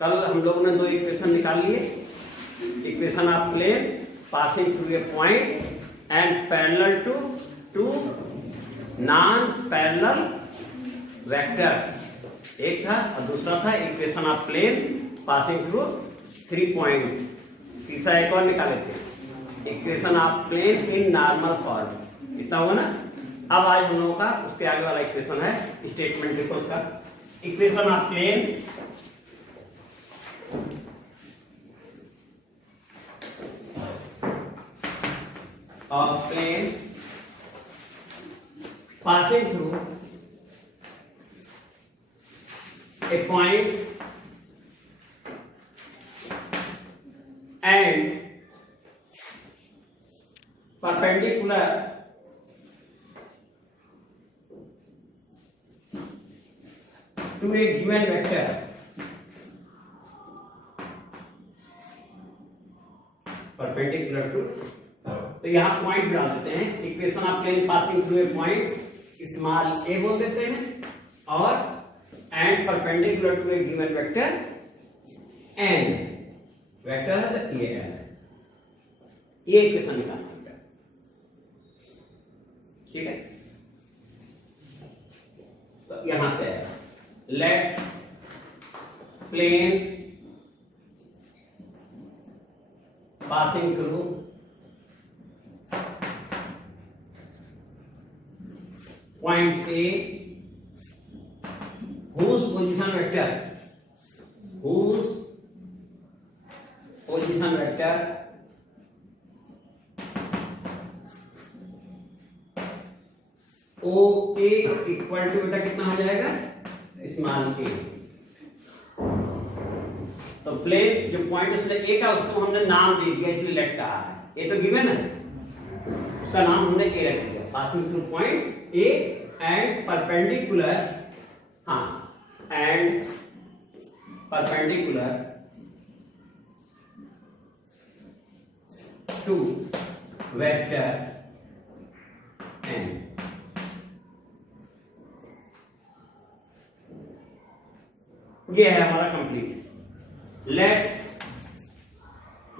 कल हम लोगों ने दो इक्वेशन निकाल लिए, equation of plane passing through a point and parallel to two non parallel vectors, एक था, और दूसरा था equation of plane passing through 3 points. तीसरा एक और निकाले थे, equation of plane in normal form. इतना हुआ ना। अब आज हम लोगों का उसके आगे वाला इक्वेशन है, स्टेटमेंट देखो उसका, equation of plane passing through a point and perpendicular to a given vector, perpendicular to, तो यहां पॉइंट डाल देते हैं, equation of plane passing through a point small a बोल देते हैं, और and perpendicular to a given vector n, vector है तो ये है, ये इक्वेशन निकालना है, ठीक है। तो यहां से let plane passing through point A whose position vector OA equal to बेटा कितना हो जाएगा, स्मॉल a। तो प्लेन जो पॉइंट उसने A का, उसको हमने नाम दे दिया, इसलिए लेट कहा है, ये तो गिवन है, उसका नाम हमने A रख दिया, passing through point A and perpendicular, and perpendicular to vector n। ये है हमारा कंप्लीट। लेट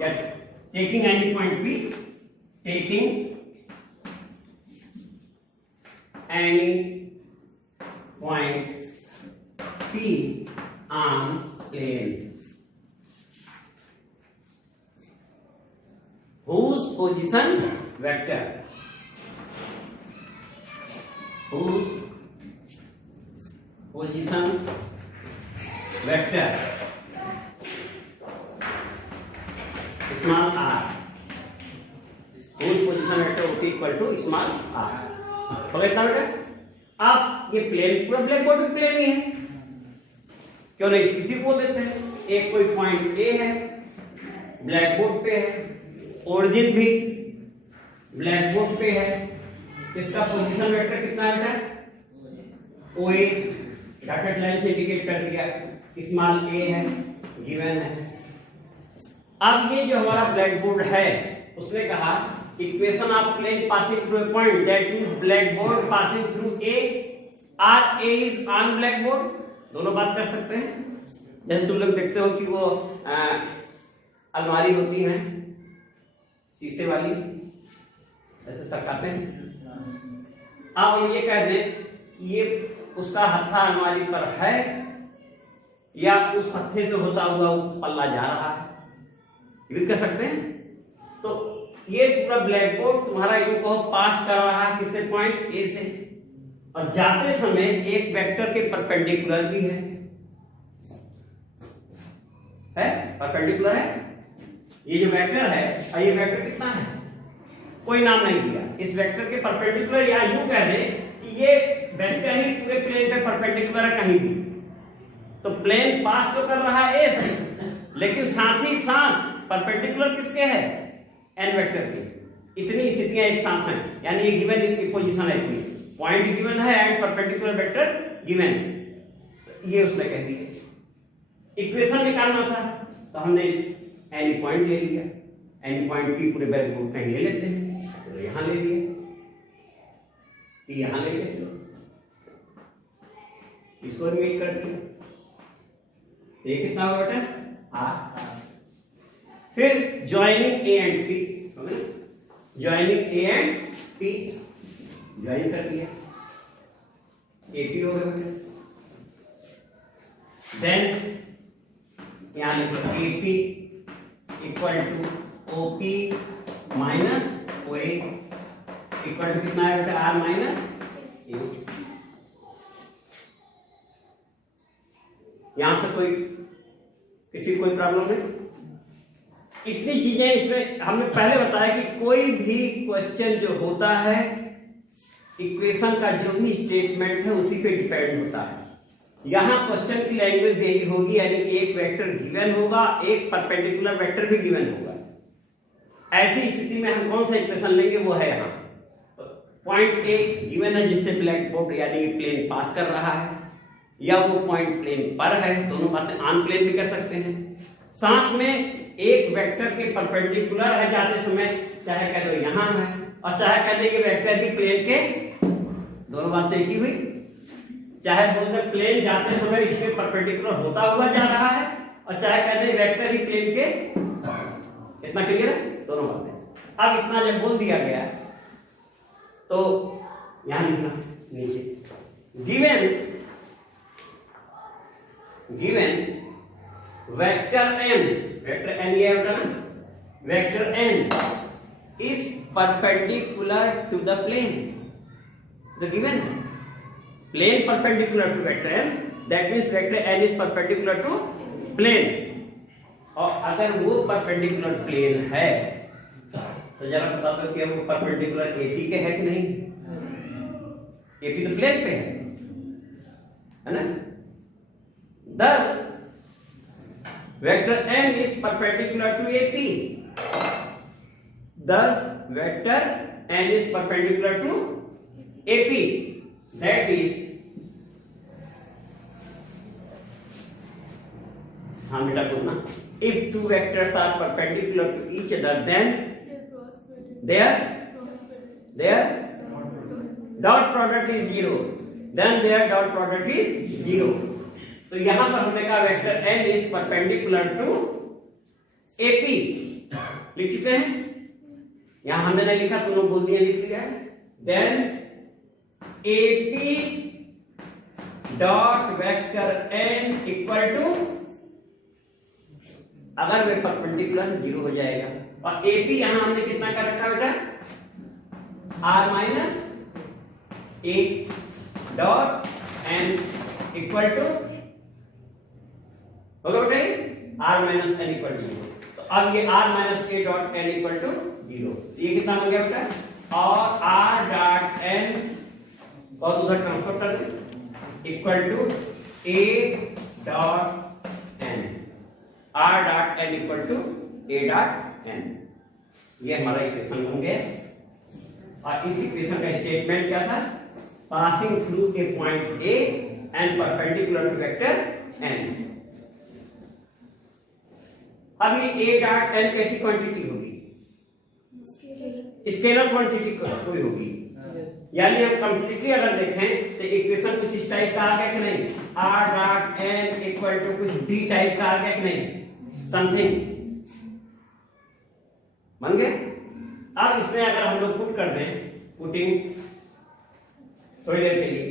या taking any point B, taking any point P on plane whose position vector small r, whose position vector equal to small r। हो गया बेटा। अब ये plane पूरा ब्लैक बोर्ड भी प्लेन ही है, क्यों नहीं इसी को बोल देते हैं। एक कोई पॉइंट ए है, ब्लैक बोर्ड पे है, ओरिजिन भी ब्लैक बोर्ड पे है, इसका पोजीशन वेक्टर कितना है बेटा, ओ ए, डॉटेड लाइन से इंडिकेट कर दिया, स्मॉल ए है, गिवन है। अब ये जो हमारा ब्लैक बोर्ड है, उसने कहा equation of plane passing through a point that means black board passing through A or A is on black board. दोनों बात कर सकते हैं। जैसे तुम लोग देखते हो कि वो अलमारी होती है शीशे वाली, ऐसे सकाते हैं। अब हम ये कह दें ये उसका हत्था अलमारी पर है या उस हत्थे से होता हुआ वो पल्ला जा रहा है, ये भी कह सकते हैं। तो ये पूरा ब्लैक बोर्ड तुम्हारा इनको पास कर रहा है किससे, पॉइंट ए से, और जाते समय एक वेक्टर के परपेंडिकुलर भी है परपेंडिकुलर है। ये जो वेक्टर है, और ये वेक्टर कितना है, कोई नाम नहीं दिया, इस वेक्टर के परपेंडिकुलर, या यूं कह दे कि ये वेक्टर ही पूरे प्लेन पे परपेंडिकुलर है कहीं भी। तो प्लेन पास तो कर रहा है ए से, लेकिन साथ ही साथ परपेंडिकुलर किसके है, एन वेक्टर की। इतनी स्थितियां एक साथ हैं, यानी ये गिवन पोजीशन है, इतनी पॉइंट गिवन है एंड परपेंडिकुलर वेक्टर गिवन, ये उसने कह दिया। इक्वेशन निकालना था तो हमने एनी पॉइंट ले लिया, एनी पॉइंट की पूरे ब्लैक बोर्ड कहीं ले लेते हैं, तो यहां ले लिया, यहां ले लेते, इसको रिमीट कर दिया, ये कितना होगा बेटा आर। फिर joining A and P, joining A and P, join कर दिया ए पी हो गया बेटा। देन यहां लिखो A P equal to O P minus O A equal to कितना है बेटा आर माइनस ए। यहां तक किसी कोई प्रॉब्लम नहीं। इतनी चीजें इसमें हमने पहले बताया कि कोई भी क्वेश्चन जो होता है इक्वेशन का जो भी स्टेटमेंट है उसी पे डिपेंड होता है। यहां क्वेश्चन की लैंग्वेज यही होगी, यानी एक वेक्टर गिवन होगा, एक परपेंडिकुलर वेक्टर भी गिवन होगा। ऐसी स्थिति में हम कौन सा इक्वेशन लेंगे वो है यहाँ पॉइंट ए गिवन है जिससे ब्लैक बोर्ड यानी प्लेन पास कर रहा है, या वो पॉइंट प्लेन पर है, दोनों बातें ऑन प्लेन भी कर सकते हैं। साथ में एक वेक्टर के परपेंडिकुलर है जाते समय, चाहे कह दो यहां है और चाहे कह दो ये वेक्टर ही प्लेन के, दोनों बातें की हुई। चाहे बोल दे प्लेन जाते समय इसके परपेंडिकुलर होता हुआ जा रहा है और चाहे कह दे वेक्टर ही प्लेन के, इतना क्लियर है दोनों बातें। अब इतना जब बोल दिया गया तो यहां लिखना नीचे गिवन वेक्टर n ये होता ना, vector n is perpendicular to the plane, the given plane perpendicular to vector n, that means vector n is perpendicular to plane. और अगर वो परपेंडिकुलर प्लेन है तो जरा बता दो कि वो परपेंडिकुलर एपी के है कि नहीं? एपी तो प्लेन पे है ना। Thus, vector n is perpendicular to AP. Thus, vector n is perpendicular to AP. That is, हाँ बेटा बोलना, if two vectors are perpendicular to each other, then their dot product is zero. Then their dot product is zero. तो यहां पर हमने कहा vector n is perpendicular to AP, लिख चुके हैं। यहां हमने नहीं लिखा, तुम लोग बोल दिया लिख लिया है। Then AP dot vector n equal to, अगर वे परपेंडिकुलर जीरो हो जाएगा, और AP यहां हमने कितना कर रखा बेटा r minus a dot n equal to होगा बेटा R minus N equal to zero. तो अब ये R minus A dot N equal to zero, ये कितना बन गया बेटा, और आर डॉट एन और उधर ट्रांसफर कर दे equal to a dot n, r dot N equal to a dot n. ये हमारा इक्वेशन बन गया। और इस इक्वेशन का स्टेटमेंट क्या था, passing through a point A and perpendicular to vector N. अब ये ए डॉट एन कैसी क्वांटिटी होगी, स्केलर क्वांटिटी कोई होगी। यानी हम कंप्लीटली अगर देखें तो इक्वेशन कुछ इस टाइप का आ गया कि नहीं, R dot N equal to कुछ डी टाइप का आ गया कि नहीं, समथिंग बन गए। अब इसमें अगर हम लोग पुट कर दें, पुटिंग थोड़ी देर के लिए,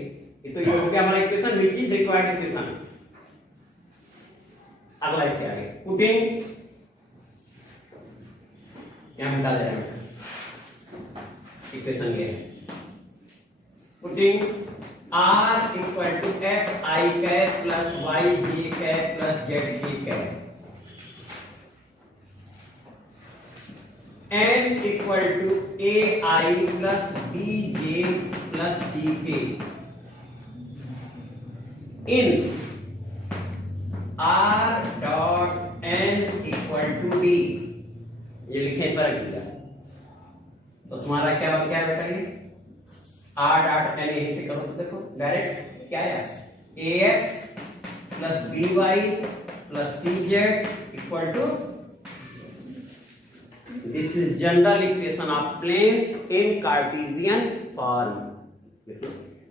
तो ये हो गया हमारा equation which is required equation. अगला इसके आगे पुटिंग यहां डाल रहे हैं इक्वेशन ये, putting r equal to x i cap plus y j cap plus z j cap, n equal to a i plus b j plus c k in r dot n equal to d। ये लिखे इस पर रख दिया तो तुम्हारा क्या बन गया बेटा, ये r डॉट n यहीं से करो तो देखो डायरेक्ट क्या है, ax plus by plus cz equal to, this is general equation of plane in Cartesian form,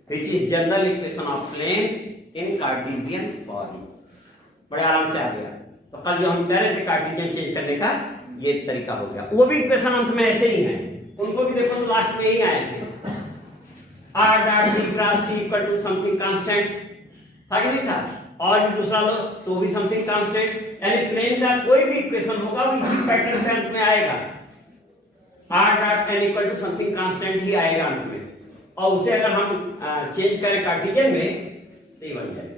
which is general equation of plane in Cartesian form. बड़े आराम से आ गया। तो कल जो हम कह रहे थे कार्टेशियन चेंज करने का, ये तरीका हो गया। वो भी इक्वेशन अंत में ऐसे ही है, उनको भी देखो तो लास्ट में ही आए थे, r dot b cross c equal to something constant था कि नहीं था, और भी दूसरा लो तो भी समथिंग कांस्टेंट, यानी प्लेन का कोई भी इक्वेशन होगा वो इसी पैटर्न के अंत में आएगा, r dot n equal to something constant ही आएगा अंत में। और उसे अगर हम चेंज करें कार्टेशियन में तो ये बन जाएगा,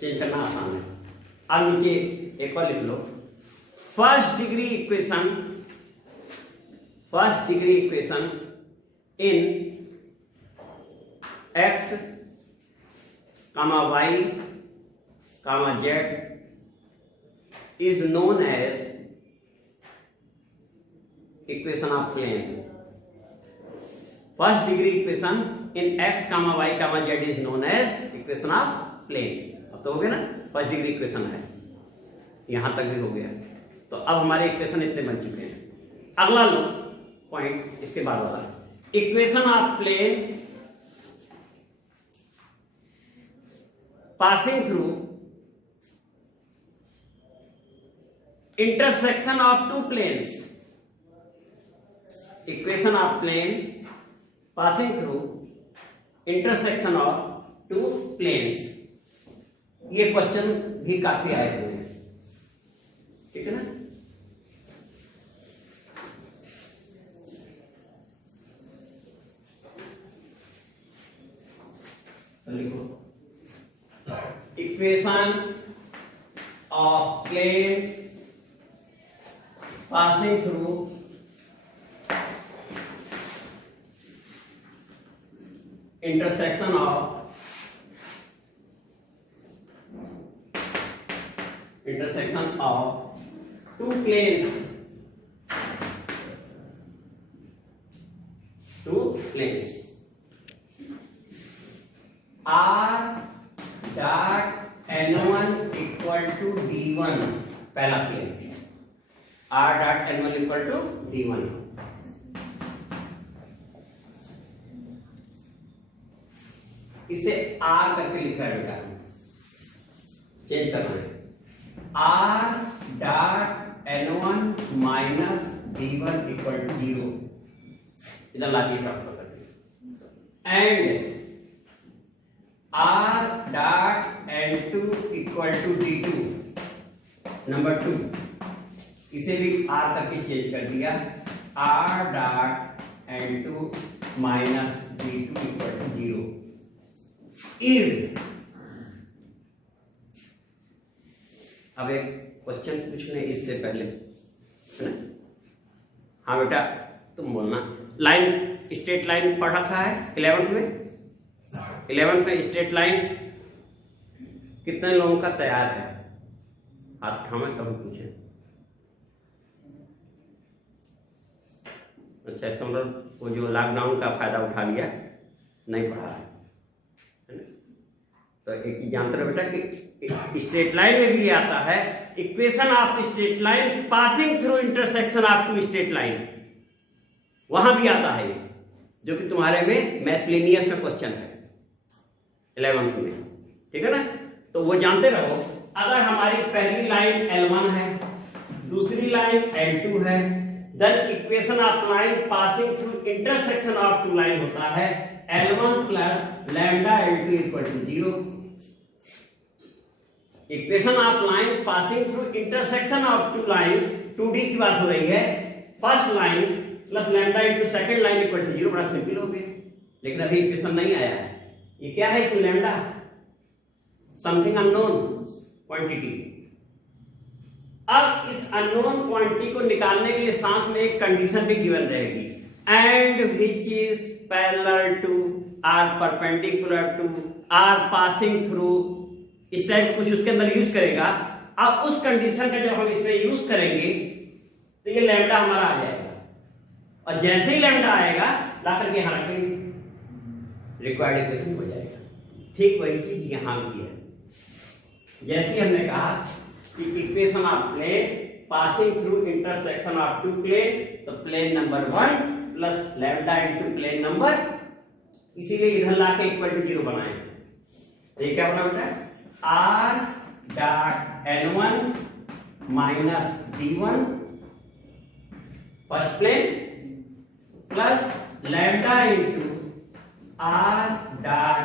चेंज करना आसान है। अब नीचे एक और लिख लो, first degree equation in x, y, z is known as equation of plane. First degree equation in x, y, z is known as equation of plane. अब तो हो गया ना, फर्स्ट डिग्री इक्वेशन है, यहां तक भी हो गया। तो अब हमारे इक्वेशन इतने बन चुके हैं। अगला लो पॉइंट, इसके बाद वाला, equation of plane passing through intersection of two planes. Equation of plane passing through intersection of two planes. ये क्वेश्चन भी काफी आए हुए हैं, ठीक है ना। लिखो, equation of plane passing through intersection of two planes, r dot n1 equal to d1, पहला plane, r dot n1 equal to d1। इसे r करके लिखा है बेटा, चेंज करना है, r dot n1 minus d1 equal to 0, इधर लाके ट्रांसफर कर दें, and r dot n2 equal to d2, number 2, इसे भी r करके चेंज कर दिया, r dot n2 minus d2 equal to 0 is. अब एक क्वेश्चन पूछने इससे पहले, हाँ बेटा तुम बोलना, लाइन स्ट्रेट लाइन पढ़ रखा है 11th में स्ट्रेट लाइन कितने लोगों का तैयार है, आप हमें कभी पूछे। अच्छा, इसका मतलब वो जो लॉकडाउन का फायदा उठा लिया, नहीं पढ़ा है ना। तो एक ही जानते रहो बेटा कि स्ट्रेट लाइन में भी आता है, equation of straight line passing through intersection of two straight line, वहां भी आता है, जो कि तुम्हारे में मैसलेनियस में क्वेश्चन है 11th में, ठीक है ना। तो वो जानते रहो, अगर हमारी पहली लाइन L1 है, दूसरी लाइन L2 है, then equation of line passing through intersection of two line होता है L1 plus lambda L2 equal to 0। Equation of line passing through intersection of two lines, 2D की बात हो रही है, first line plus lambda into second line equal to 0, बड़ा simple हो गया। लेकिन अभी इक्वेशन नहीं आया है, ये क्या है इसमें, लैम्डा समथिंग अननोन क्वांटिटी। अब इस अननोन क्वांटिटी को निकालने के लिए साथ में एक कंडीशन भी गिवन रहेगी, and which is parallel to or perpendicular to or passing through, इस टाइप कुछ उसके अंदर यूज करेगा। अब उस कंडीशन का जब हम इसमें यूज करेंगे तो ये लैम्डा हमारा आ जाएगा, और जैसे ही लैम्डा आएगा ला करके यहां रखेंगे, रिक्वायर्ड इक्वेशन हो जाएगा। ठीक वही चीज यहां भी है, जैसे हमने कहा कि equation of plane passing through intersection of two plane, तो plane number 1 plus lambda into plane number, इसीलिए इधर लाके इक्वल टू 0 बनाए। तो ये क्या बना बेटा, r dot N1 minus D1 first plane plus lambda into R dot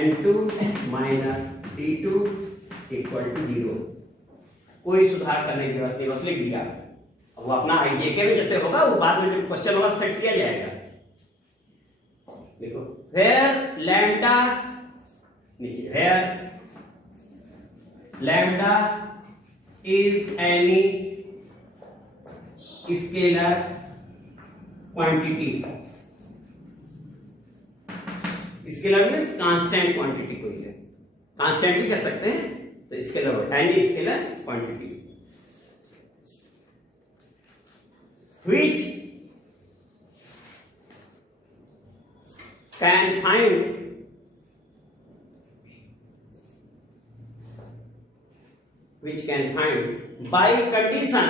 N2 minus D2 equal to 0। कोई सुधार करने की जरूरत नहीं, बस लिख दिया। वो अपना आईजेके में जैसे होगा वो बाद में जब क्वेश्चन होगा सेट किया जाएगा। देखो वेयर लैम्डा नीचे, where lambda is any scalar quantity, scalar means constant quantity कोई है, कांस्टेंट भी कह सकते हैं, तो scalar any scalar quantity which can find by condition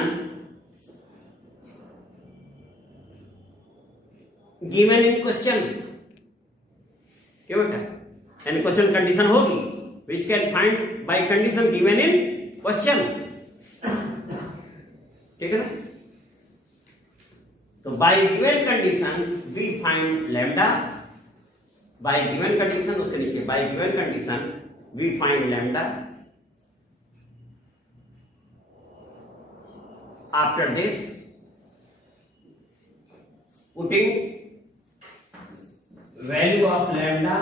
given in question। क्यों बेटा, यानी क्वेश्चन कंडीशन होगी which can find by condition given in question, ठीक है ना। तो by given condition we find lambda, by given condition उसके नीचे by given condition we find lambda, after this putting value of lambda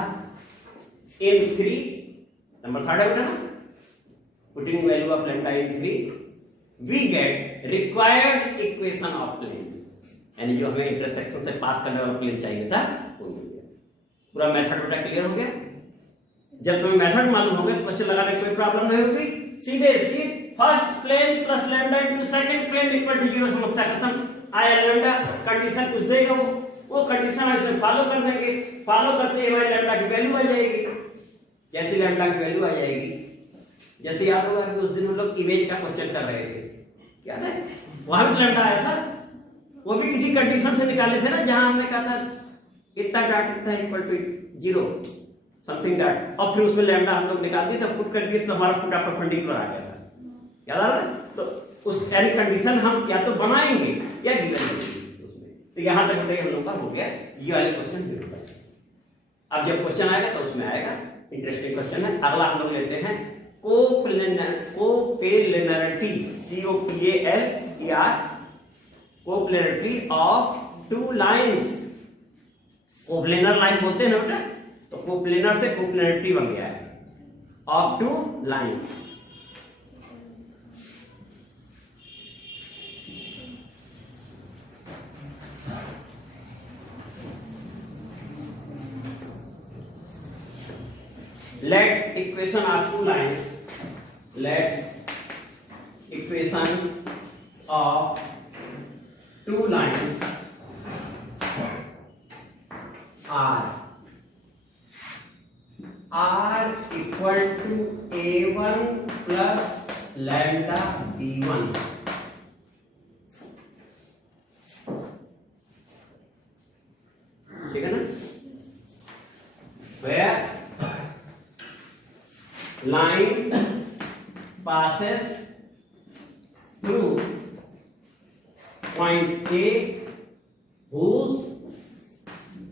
in 3, number third है बेटा ना, putting value of lambda in 3 we get required equation of plane, यानी जो हमें intersection से पास करने वाला प्लेन चाहिए था वो मिल गया। पूरा मेथड बेटा क्लियर हो गया। जब तुम्हें मेथड मालूम हो गया तो क्वेश्चन लगाने कोई प्रॉब्लम नहीं होगी, सीधे first plane plus lambda into second plane equal to 0, समस्या खत्म। आया लैम्डा कंडीशन कुछ देगा, वो कंडीशन ऐसे फॉलो करने के, फॉलो करते ही हमारी लैम्डा की वैल्यू आ जाएगी। जैसी लैम्डा की वैल्यू आ जाएगी, जैसे याद होगा कि उस दिन हम लोग इमेज का क्वेश्चन कर रहे थे, याद है, वहां भी लैम्डा आया था, वो भी किसी कंडीशन से निकाले थे ना, जहां हमने कहा था इतना डॉट इतना इक्वल टू 0 समथिंग डॉट, और फिर उसमें लैम्डा हम लोग निकाल दिए, तब पुट कर दिए तो हमारा पूरा परपेंडिकुलर आ गया था, याद आ रहा है। तो उस एनी कंडीशन हम या तो बनाएंगे या गिवन करेंगे उसमें। तो यहां तक हम लोग का हो गया ये वाले क्वेश्चन बिल्कुल। अब जब क्वेश्चन आएगा तो उसमें आएगा, इंटरेस्टिंग क्वेश्चन है। अगला हम लोग लेते हैं coplanarity, COPALER, coplanarity of two lines. Coplanar line बोलते हैं ना बेटा, तो कोप्लेनर से कोप्लेनरिटी बन गया है of two lines. Let equation of two lines, let equation of two lines are equal to A1 plus lambda B1। ठीक है ना, where line passes through point A whose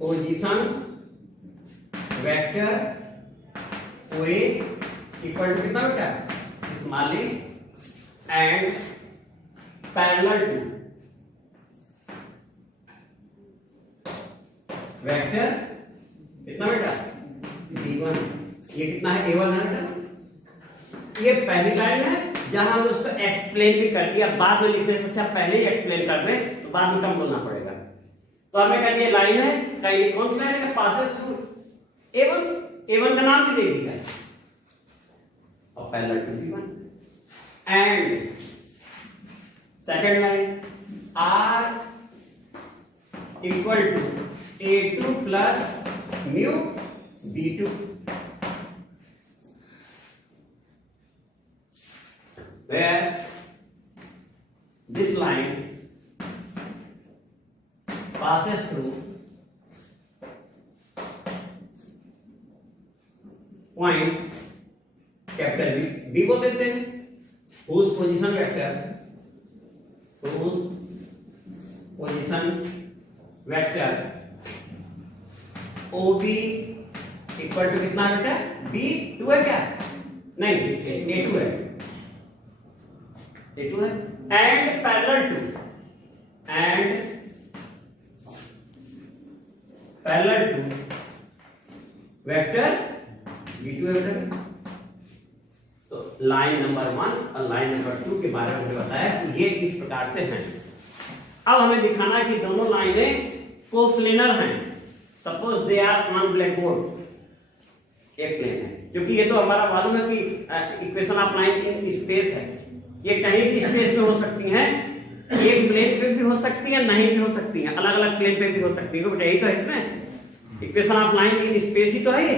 position vector OA equal to कितना बेटा, small a and parallel to vector कितना बेटा B1। ये कितना है, A1 है बेटा। ये पहली लाइन है जहां हमने उसको एक्सप्लेन भी कर दिया, बाद में लिखने से अच्छा पहले ही एक्सप्लेन कर दे तो बाद में कम बोलना पड़ेगा। तो हमें कहते हैं लाइन है, कहीं कौन सी लाइन है, पासेस थ्रू A1, A1 का नाम भी दे दिया और parallel to B1 and second line R equal to A2 plus mu B2। Where this line passes through point capital B बोल देते हैं whose position vector OB equal to कितना बेटा, B2 है क्या, नहीं A2 है, A2 है, and parallel to vector B2 है बेटा। तो लाइन नंबर 1 और लाइन नंबर 2 के बारे में हमने बताया कि ये इस प्रकार से हैं। अब हमें दिखाना है कि दोनों लाइनें कोप्लेनर हैं। Suppose they are on black board, एक प्लेन है, क्योंकि ये तो हमारा मालूम है कि equation of line in space है, ये कहीं भी स्पेस में हो सकती हैं, एक प्लेन पे भी हो सकती है, नहीं भी हो सकती है, अलग अलग प्लेन पे भी हो सकती है, बेटा यही तो है इसमें equation of line in space ही तो है ये।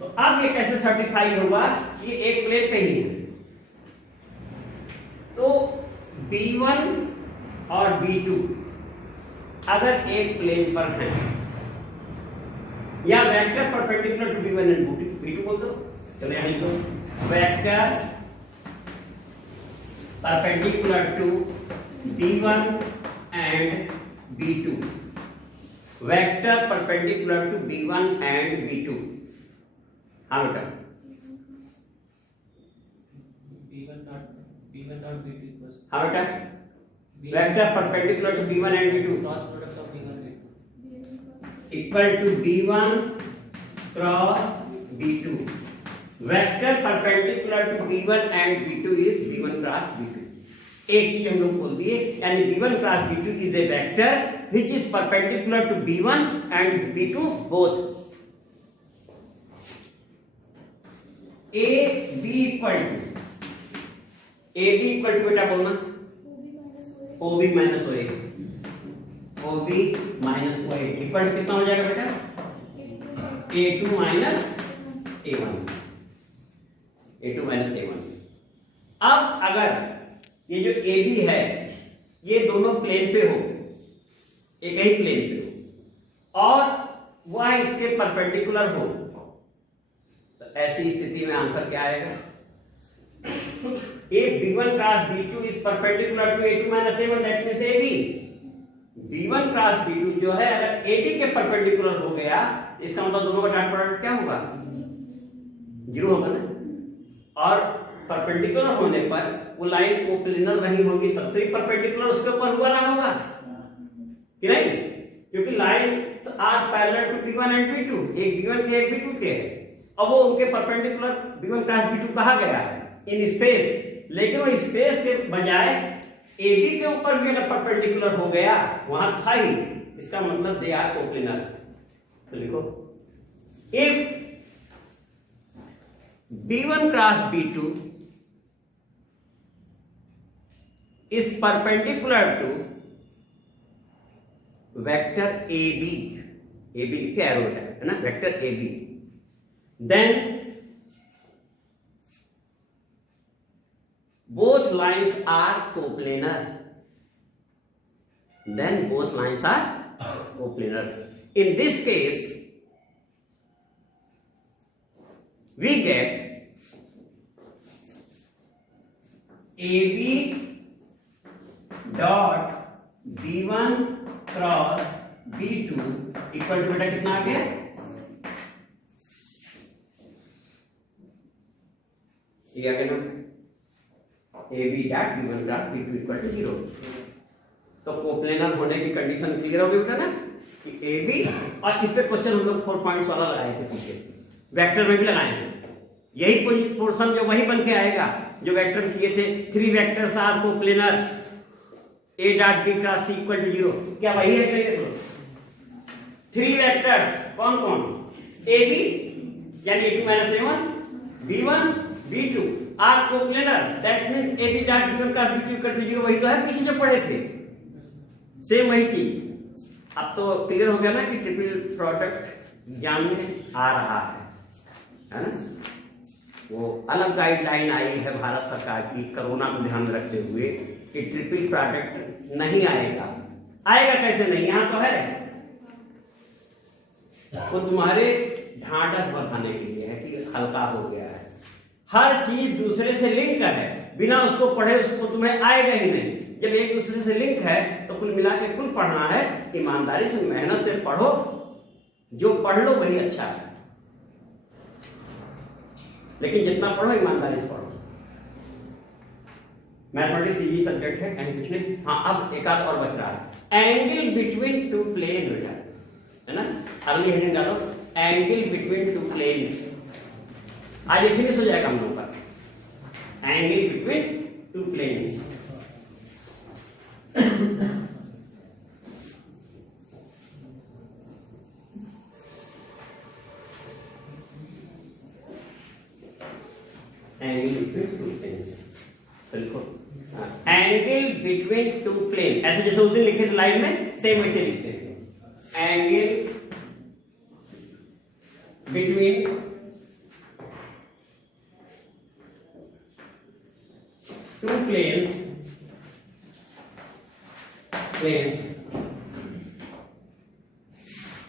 तो अब ये कैसे सर्टिफाई होगा, ये एक प्लेन पे ही है। तो B1 और B2 अगर एक प्लेन पर हैं, या vector perpendicular to B1 and B2 बोल दो, चलो यहां तो vector perpendicular to B1 and B2, vector perpendicular to B1 and B2। हाँ बेटा, हाँ बेटा, vector perpendicular to B1 and B2 equal to B1 cross B2, vector perpendicular to B1 and B2 is B1 cross B2। एक ही हम लोग बोल दिए, यानी B1 cross B2 is a vector which is perpendicular to B1 and B2 both. AB equal to बेटा बोलना OB minus OA, OB minus OA equal to कितना हो जाएगा बेटा, A2 माइनस A1, A2 माइनस A1। अब अगर ये जो AB है ये दोनों प्लेन पे हो, एक ही प्लेन पे हो, और वह इसके परपेंडिकुलर हो, तो ऐसी स्थिति में आंसर क्या आएगा, if B1 cross B2 is perpendicular to A2 minus A1 that means AB, B1 cross B2 जो है अगर AB के परपेंडिकुलर हो गया, इसका मतलब दोनों का डॉट प्रोडक्ट क्या होगा, 0 होगा ना। और परपेंडिकुलर होने पर वो लाइन कोप्लेनर नहीं होगी, तब तो ही परपेंडिकुलर उसके ऊपर हुआ ना होगा कि नहीं, क्योंकि lines are parallel to B1 and B2, एक B1 के एक B2 के है, अब वो उनके परपेंडिकुलर B1 क्रॉस B2 कहा गया है इन स्पेस, लेकिन वो स्पेस के बजाय AB के ऊपर भी अगर परपेंडिकुलर हो गया, वहां था ही, इसका मतलब दे आर कोप्लेनर। तो लिखो if B1 cross B2 is perpendicular to vector AB, AB लिखे एरो है ना, vector AB, then both lines are coplanar, then both lines are coplanar. In this case we get AB dot B1 cross B2 equal to बेटा कितना आ गया, ये आ गया ना, AB dot B1 cross B2 equal to 0। तो coplanar होने की कंडीशन क्लियर हो गई बेटा ना, कि AB, और इस पे क्वेश्चन हम लोग 4 पॉइंट्स वाला लगाए थे पीछे, वेक्टर में भी लगाए हैं, यही पोर्शन जो वही बन के आएगा जो वेक्टर में किए थे, 3 vectors are coplanar A dot B cross C equal to 0, क्या वही है, सही देखो 3 वेक्टर्स कौन कौन, AB यानी A2 माइनस A1, B1 B2 are coplanar, that means AB dot B1 cross B2 equal to 0, वही तो है पीछे जो पढ़े थे, सेम वही चीज। अब तो क्लियर हो गया ना कि ट्रिपल प्रोडक्ट एग्जाम में आ रहा है ना। वो अलग गाइडलाइन आई है भारत सरकार की कोरोना को ध्यान में रखते हुए कि ट्रिपल प्रोडक्ट नहीं आएगा, आएगा कैसे नहीं, यहां तो है, वो तुम्हारे ढांढस बढ़ाने के लिए है कि हल्का हो गया है, हर चीज दूसरे से लिंक है, बिना उसको पढ़े उसको तुम्हें आएगा ही नहीं। जब एक दूसरे से लिंक है तो कुल मिला के कुल पढ़ना है, ईमानदारी से मेहनत से पढ़ो, जो पढ़ लो वही अच्छा है, लेकिन जितना पढ़ो ईमानदारी से पढ़ो। मैथमेटिक्स इजी सब्जेक्ट है, कहीं कुछ नहीं। हाँ, अब एक आध और बच रहा है, एंगल बिटवीन टू प्लेन बेटा, है ना। अगली हेडिंग डालो, एंगल बिटवीन टू प्लेन्स। आज ये फिनिश हो जाएगा हम लोग का, angle between two planes. Angle between two planes, बिल्कुल। एंगल बिटवीन टू प्लेन, ऐसे जैसे उस दिन लिखे थे लाइन में, सेम वैसे लिखते हैं। Angle between two planes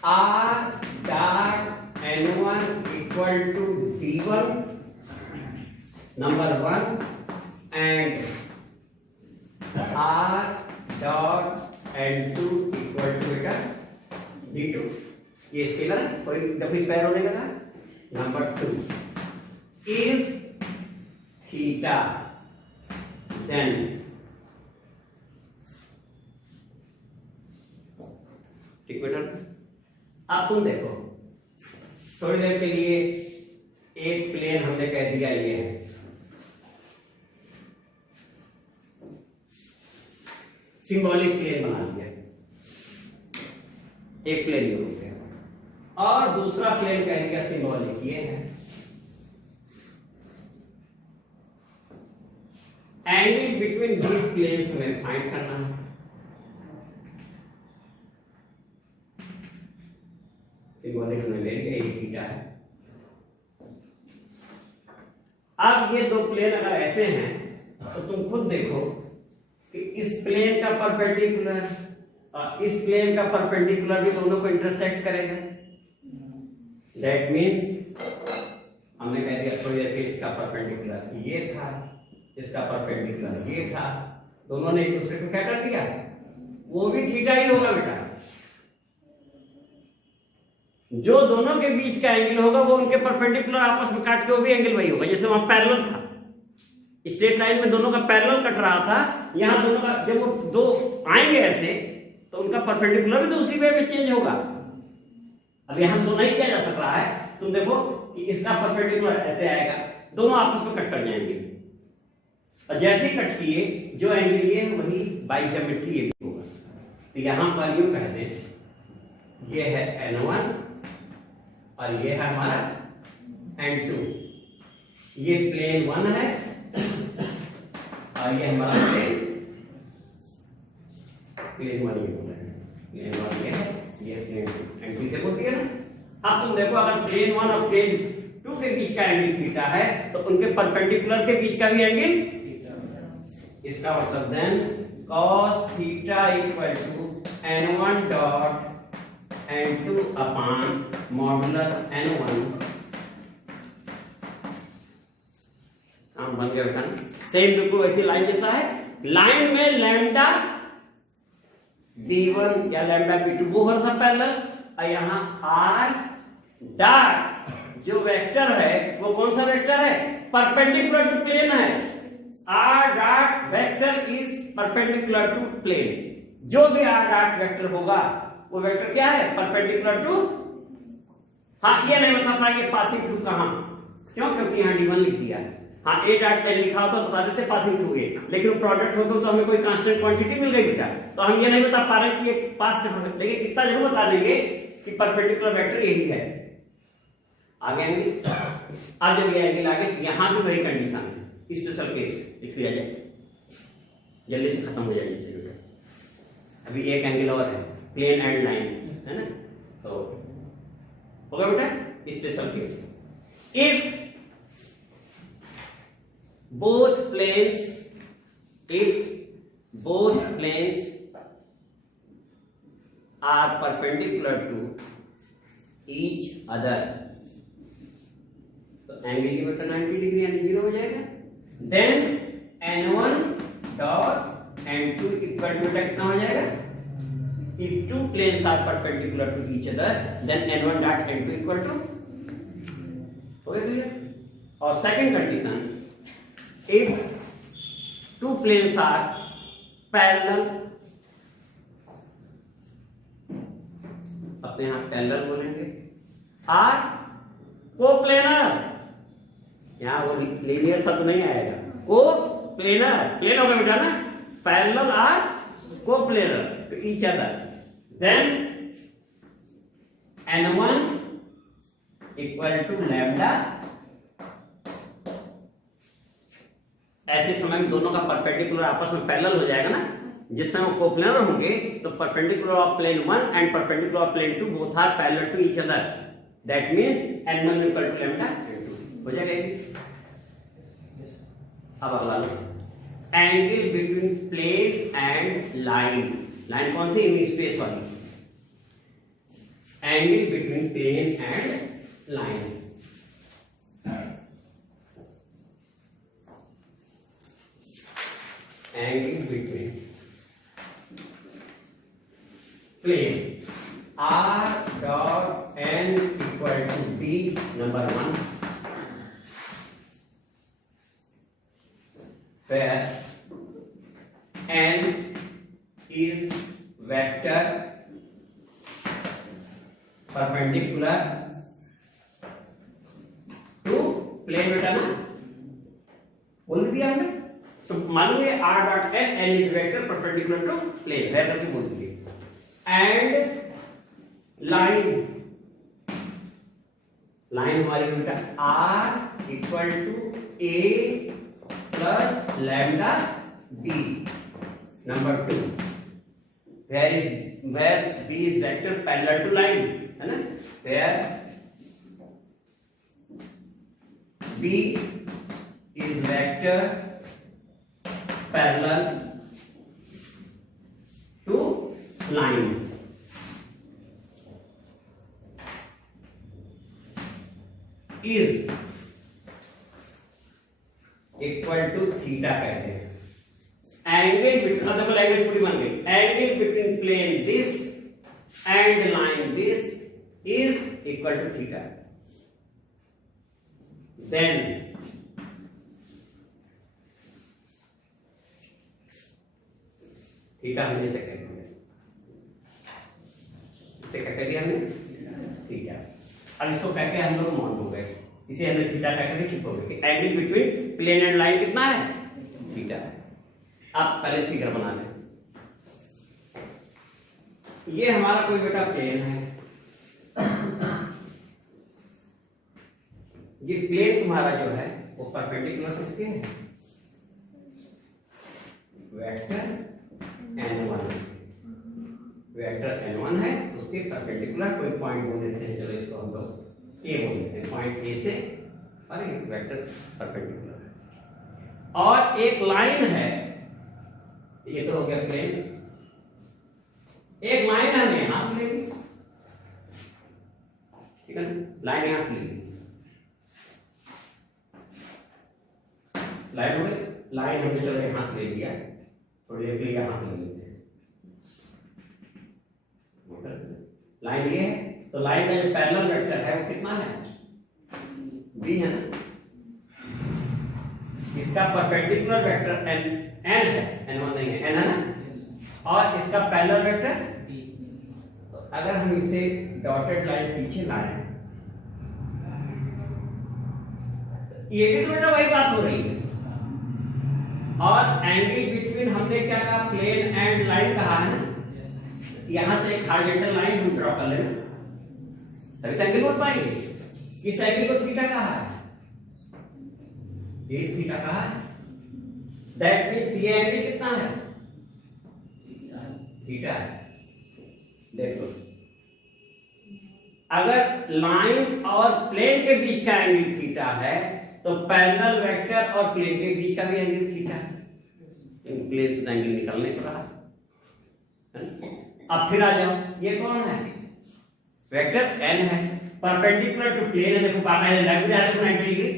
R dot N1 equal to D1 number 1 and R dot N2 equal to बेटा D2। ये स्केलर है, कोई जब स्क्वायर होने का था। Number 2 is theta, then equator. अब तुम देखो, थोड़ी देर के लिए एक प्लेन हमने कह दिया ये है, सिंबॉलिक प्लेन बना दिया, एक प्लेन ये हो गया, और दूसरा प्लेन कह दिया सिंबॉलिक ये है। एंगल बिटवीन दीज प्लेन्स में फाइंड करना है। सिंबॉलिक में ले लिया, ये थीटा है। अब ये दो प्लेन अगर ऐसे हैं तो तुम खुद देखो कि इस प्लेन का परपेंडिकुलर और इस प्लेन का परपेंडिकुलर भी दोनों को इंटरसेक्ट करेगा। दैट मीन्स हमने कह दिया थोड़ी देर के इसका परपेंडिकुलर ये था, इसका परपेंडिकुलर ये था, दोनों ने एक दूसरे को क्या कर दिया, वो भी थीटा ही होगा बेटा। जो दोनों के बीच का एंगल होगा वो उनके परपेंडिकुलर आपस में काट के वो भी एंगल वही होगा। जैसे वहां पैरेलल था, स्ट्रेट लाइन में दोनों का पैरेलल कट रहा था, यहां दोनों का जब वो दो आएंगे ऐसे तो उनका परपेंडिकुलर भी तो उसी वे में चेंज होगा। अब यहां तो नहीं किया जा सक रहा है, तुम देखो कि इसका परपेंडिकुलर ऐसे आएगा, दोनों आपस में कट कर जाएंगे, और जैसे ही कट किए जो एंगल ये वही बाई ज्योमेट्री ये भी होगा। तो यहां पर यूं कहते हैं ये है N1 और ये है हमारा N2। ये प्लेन 1 है और ये हमारा प्लेन 1 ये होता है, प्लेन 1 ये प्लेन 2 N2 से बोलती है ना। अब तुम देखो अगर प्लेन 1 और प्लेन 2 के बीच का एंगल थीटा है तो उनके परपेंडिकुलर के बीच का भी एंगल, इसका मतलब then cos theta equal to N1 dot N2 upon modulus N1। काम बन गया बेटा। सेम बिल्कुल वैसी लाइन जैसा है, लाइन में लैम्डा D1 या लैम्डा B2 वो हो रहा था पैरेलल, और यहां R डॉट जो वेक्टर है वो कौन सा वेक्टर है, परपेंडिकुलर टू प्लेन है। R dot vector is perpendicular to plane. जो भी R डॉट वेक्टर होगा वो वेक्टर क्या है, परपेंडिकुलर टू। हाँ, ये नहीं बता पाएंगे पासिंग थ्रू कहां, क्यों, क्योंकि यहां D1 लिख दिया है। हाँ, A डॉट N लिखा होता तो बता देते पासिंग थ्रू ए, लेकिन वो प्रोडक्ट होगा तो हमें कोई कांस्टेंट क्वांटिटी मिल गई बेटा, तो हम ये नहीं बता पा रहे कि ये पास के प्रोडक्ट, लेकिन इतना जरूर बता देंगे कि परपेंडिकुलर वेक्टर यही है। आगे आएंगे, अब जब ये एंगल आगे यहां भी वही कंडीशन है, स्पेशल केस लिख लिया जाए, जल्दी से खत्म हो जाएगी। अभी एक एंगल और है, प्लेन एंड लाइन, है ना, तो होगा बेटा special case. If both planes are perpendicular to each other, तो एंगल की बेटा 90 डिग्री यानी 0 हो जाएगा। Then n1 dot n2 equal to कितना हो जाएगा, if two planes are perpendicular to each other then n1 dot n2 equal to, हो गया क्लियर। और second condition, if two planes are parallel, अपने यहां पैरेलल बोलेंगे, आर कोप्लेनर, यहां वो लीनियर शब्द नहीं आएगा, कोप्लेनर, प्लेन होगा बेटा ना, parallel or coplanar to each other, then n1 equal to lambda. ऐसे समय में दोनों का परपेंडिकुलर आपस में पैरेलल हो जाएगा ना, जिस समय कोप्लेनर होंगे तो perpendicular of plane 1 and perpendicular of plane 2 both are parallel to each other, that means n1 equal to lambda n2 हो जाएगा ये। अब अगला लो, angle between plane and line, line कौन सी, इन स्पेस वाली, angle between plane and line, angle between plane r dot n equal to d, number 1, where n is vector perpendicular to plane, बेटा ना बोल दिया हमने, तो मान लीजिए r dot n, n is vector perpendicular to plane, vector की बोल दीजिए, एंड लाइन, लाइन हमारी बेटा r equal to a plus lambda d, number 2, where b is vector parallel to line, है ना, where b is vector parallel to line, is equal to theta कहते हैं, angle between, देखो language पूरी बन गई, angle between plane this and line this is equal to theta, then theta हमने इसे कह दिया, इसे क्या कह दिया हमने, थीटा। अब इसको कह के हम लोग मान हो गए, इसे हमने थीटा कह के चुप हो गए कि angle between plane and line कितना है, थीटा। आप पहले फिगर बना लें, ये हमारा कोई बेटा प्लेन है, ये प्लेन तुम्हारा जो है वो परपेंडिकुलर किसके है, वेक्टर n1, वेक्टर n1 है, उसके परपेंडिकुलर कोई पॉइंट बोल देते हैं, चलो इसको हम लोग ए बोल देते हैं, पॉइंट ए से और एक वेक्टर परपेंडिकुलर है, और एक लाइन है, ये तो हो गया प्लेन, एक लाइन हमने यहां से ले ली, ठीक है, लाइन यहां से ले ली, लाइन हो गई, लाइन हमने चलो यहां से ले लिया, थोड़ी देर के लिए यहां से ले लेते हैं, लाइन ये है, तो लाइन का जो पैरेलल वेक्टर है वो कितना है, b है ना, इसका परपेंडिकुलर वेक्टर n है, n1 नहीं है, n है ना, और इसका पैरेलल वेक्टर तो अगर हम इसे डॉटेड लाइन पीछे लाएं, ये भी तो बेटा वही बात हो रही है, और एंगल बिटवीन हमने क्या कहा, प्लेन एंड लाइन कहा है ना, यहां से एक हॉरिजॉन्टल लाइन हम ड्रॉ कर लेना, तभी एंगल बोल पाएंगे, इस एंगल को थीटा कहा है, ये थीटा कहा है, दैट मींस ये एंगल कितना है, थीटा है। देखो अगर लाइन और प्लेन के बीच का एंगल थीटा है तो पैरेलल वेक्टर और प्लेन के बीच का भी एंगल थीटा है, प्लेन से एंगल निकलने को रहा। अब फिर आ जाओ, ये कौन है, वेक्टर n है परपेंडिकुलर टू प्लेन है, देखो बाकायदा लग रहा है, देखो 90 डिग्री,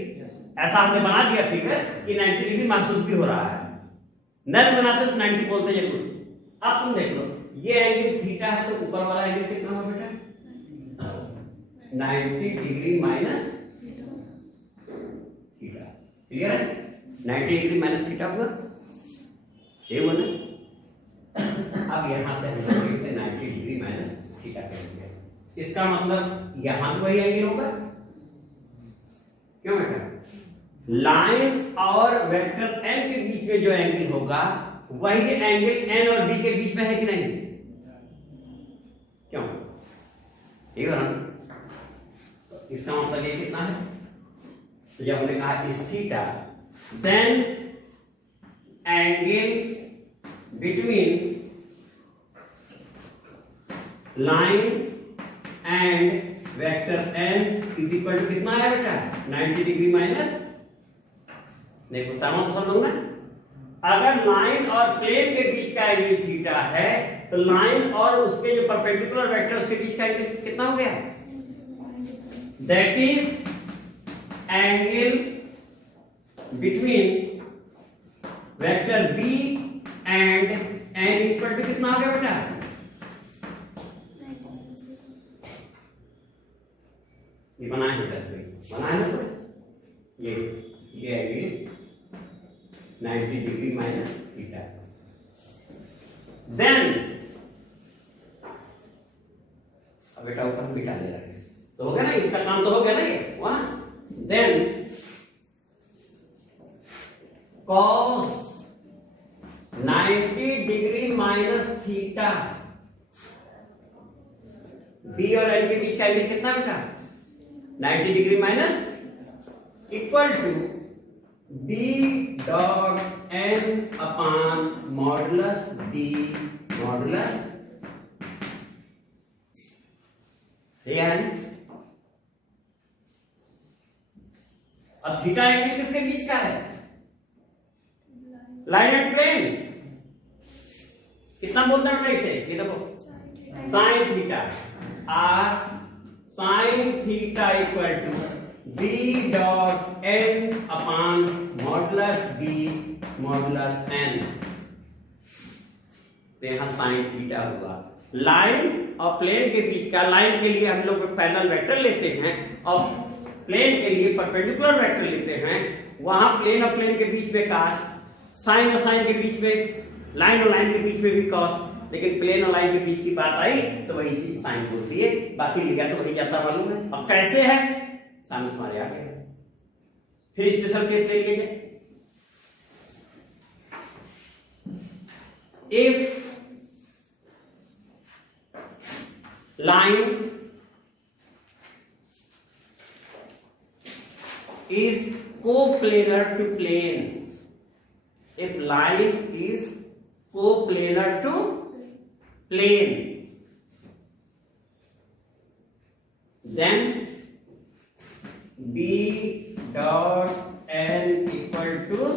ऐसा हमने बना दिया फिगर कि 90 डिग्री महसूस भी हो रहा है। नल बनाते तो 90 बोलते जरूर। अब तुम देख लो, ये एंगल थीटा है तो ऊपर वाला एंगल कितना होगा बेटा? 90 डिग्री माइनस थीटा। क्लियर है? 90 डिग्री माइनस थीटा हुआ, ये बोला। अब यहां से हम लोग इसे 90 डिग्री माइनस थीटा करेंगे, इसका मतलब यहां भी वही एंगल होगा। क्यों बेटा? लाइन और वेक्टर एन के बीच में जो एंगल होगा वही एंगल एन और बी के बीच में है कि नहीं? क्यों? ये इसका मतलब ये कितना है? तो जब हमने कहा इस theta, then angle between line and vector N is equal to कितना है बेटा? 90 डिग्री माइनस, देखो समझ लोग ना, अगर लाइन और प्लेन के बीच का एंगल थीटा है तो लाइन और उसके जो परपेंडिकुलर वेक्टर उसके बीच का एंगल कितना हो गया? That is angle between vector B and N equal to कितना हो गया बेटा? ये बनाए बेटा, बनाए ना ये angle 90 degree minus theta. Then अब बेटा ऊपर बिठा ले रहा है तो हो गया ना, इसका काम तो हो गया ना ये वहां। Then cos 90 degree minus theta, B और एन के बीच का एंगल कितना बेटा? 90 degree minus equal to B dot N upon modulus B modulus N. अब थीटा एंगल किसके बीच का है? Line and plane. कितना बोलते हैं बेटा इसे? ये देखो sine theta, or sine theta equal to B dot N upon modulus B modulus N. तो यहां साइन थीटा हुआ। लाइन और प्लेन के बीच का, लाइन के लिए हम लोग पैरेलल वेक्टर लेते हैं और प्लेन के लिए परपेंडिकुलर वेक्टर लेते हैं। वहां प्लेन और प्लेन के बीच में कॉस, साइन और साइन के बीच में, लाइन और लाइन के बीच में भी कॉस, लेकिन प्लेन और लाइन के बीच की बात आई तो वही चीज साइन होती है, बाकी लिया तो वही जाता मालूम है। अब कैसे है सामने तुम्हारे आ गया। फिर स्पेशल केस ले लीजिए। If line is coplanar to plane, if line is coplanar to plane, then B dot N equal to,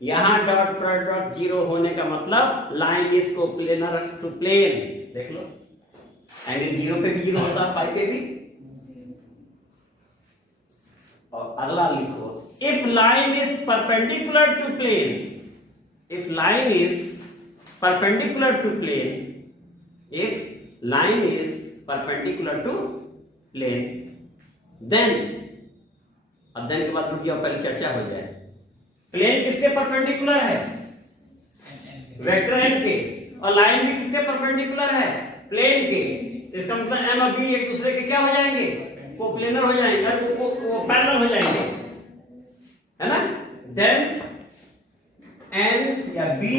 यहां डॉट प्रोडक्ट जीरो होने का मतलब line is coplanar to plane. देख लो एंगल जीरो पे भी जीरो होता है, फाइव पे भी। और अगला लिखो, if line is perpendicular to plane, if line is perpendicular to plane, if line is perpendicular to plane, then, अब देन के बाद रुक जाओ, पहले चर्चा हो जाए। प्लेन किसके परपेंडिकुलर है? वेक्टर एन के। और लाइन भी किसके परपेंडिकुलर है? प्लेन के। इसका मतलब एन और बी एक दूसरे के क्या हो जाएंगे? कोप्लेनर हो जाएंगे, वो पैरेलल हो जाएंगे, है ना। Then N or B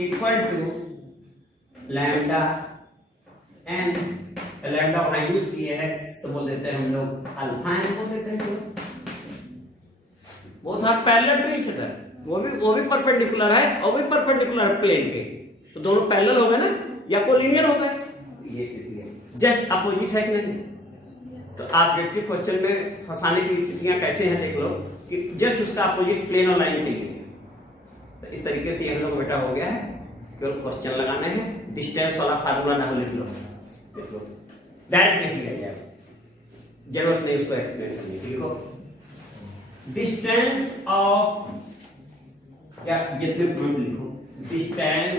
equal to lambda N. Lambda वहां यूज किए हैं तो बोल देते हैं हम लोग अल्फा एन बोल देते हैं। वो था पैरेलल टू ईच अदर, वो भी परपेंडिकुलर है और भी परपेंडिकुलर प्लेन के, तो दोनों पैरेलल हो गए ना, या कोलिनियर हो गए। ये स्थिति है, जस्ट अपोजिट है कि नहीं। तो ऑब्जेक्टिव क्वेश्चन में फंसाने की स्थितियां कैसे हैं देख लो, कि जस्ट उसका अपोजिट प्लेन और लाइन के लिए। तो इस तरीके से हम लोग बेटा हो गया है, केवल क्वेश्चन लगाने हैं। डिस्टेंस वाला फार्मूला ना हो लिख लो, देख लो। डायरेक्ट लिख लिया जाएगा, जरूरत नहीं इसको एक्सप्लेन करने की। लिखो डिस्टेंस ऑफ, या जितने पॉइंट लिखो, डिस्टेंस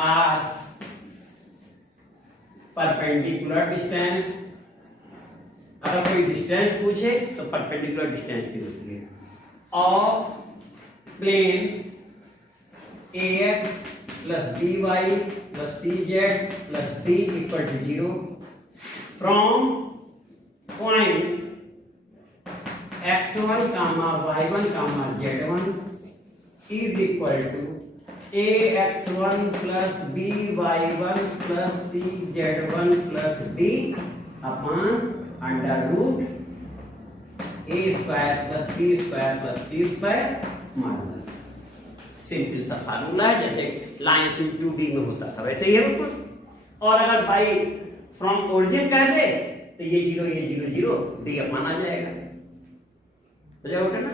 आर परपेंडिकुलर डिस्टेंस। अगर कोई डिस्टेंस पूछे तो परपेंडिकुलर डिस्टेंस ही होती है, of plane ax plus by plus cz plus d equal to 0 from point x1 comma y1 comma z1 is equal to ax1 plus by1 plus cz1 plus d upon under root a square plus b square plus c square minus। Simple सा formula है, जैसे lines में 2D में होता था वैसे ही है बिल्कुल। और अगर भाई फ्रॉम ओरिजिन कह दे तो ये 0 0 0 डी अपॉन आ जाएगा, हो जाएगा ना।